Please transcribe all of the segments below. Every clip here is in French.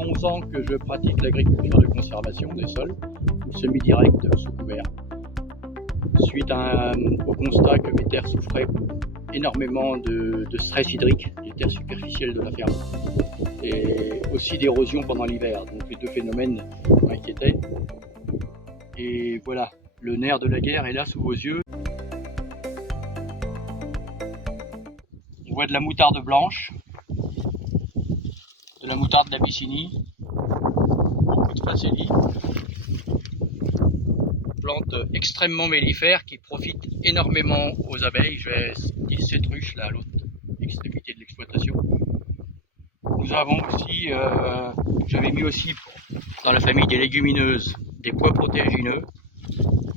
11 ans que je pratique l'agriculture de conservation des sols, ou semi-direct sous couvert. Suite au constat que mes terres souffraient énormément de stress hydrique, les terres superficielles de la ferme, et aussi d'érosion pendant l'hiver. Donc les deux phénomènes m'inquiétaient. Et voilà, le nerf de la guerre est là sous vos yeux. On voit de la moutarde blanche, de la moutarde d'Abyssinie, beaucoup de facélie. Plante extrêmement mellifère qui profite énormément aux abeilles. Je vais dire cette ruche là à l'autre extrémité de l'exploitation. Nous avons aussi, j'avais mis aussi dans la famille des légumineuses, des pois protéagineux.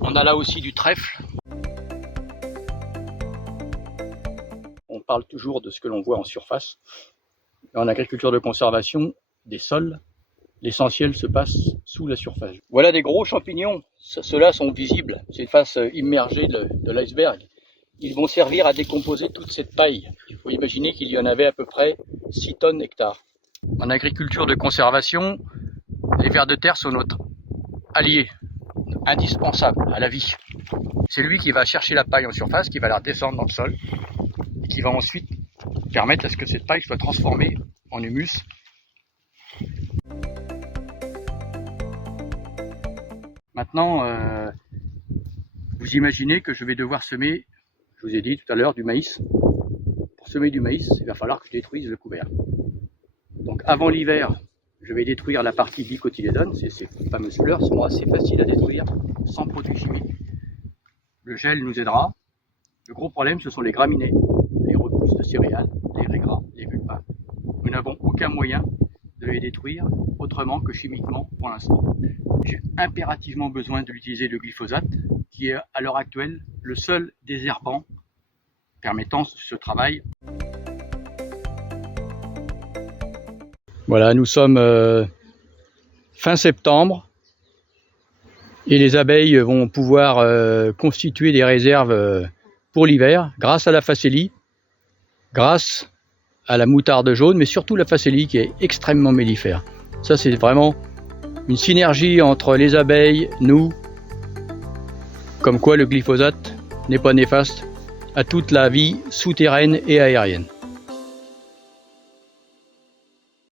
On a là aussi du trèfle. On parle toujours de ce que l'on voit en surface. En agriculture de conservation des sols, l'essentiel se passe sous la surface. Voilà des gros champignons, ceux-là sont visibles, c'est une face immergée de l'iceberg. Ils vont servir à décomposer toute cette paille. Il faut imaginer qu'il y en avait à peu près 6 tonnes hectares. En agriculture de conservation, les vers de terre sont notre allié, indispensable à la vie. C'est lui qui va chercher la paille en surface, qui va la redescendre dans le sol, et qui va ensuite permettre à ce que cette paille soit transformée en humus. Maintenant, vous imaginez que je vais devoir semer, je vous ai dit tout à l'heure, du maïs. Pour semer du maïs, il va falloir que je détruise le couvert. Donc avant l'hiver, je vais détruire la partie dicotylédone, ces fameuses fleurs sont assez faciles à détruire sans produits chimiques. Le gel nous aidera. Le gros problème, ce sont les graminées, les repousses de céréales, les raies-gras, les vulpins. Nous n'avons aucun moyen de les détruire autrement que chimiquement pour l'instant. J'ai impérativement besoin de l'utiliser le glyphosate, qui est à l'heure actuelle le seul désherbant permettant ce travail. Voilà, nous sommes fin septembre et les abeilles vont pouvoir constituer des réserves pour l'hiver grâce à la facélie, grâce à la moutarde jaune, mais surtout la facélie qui est extrêmement mellifère. Ça, c'est vraiment une synergie entre les abeilles, nous, comme quoi le glyphosate n'est pas néfaste à toute la vie souterraine et aérienne.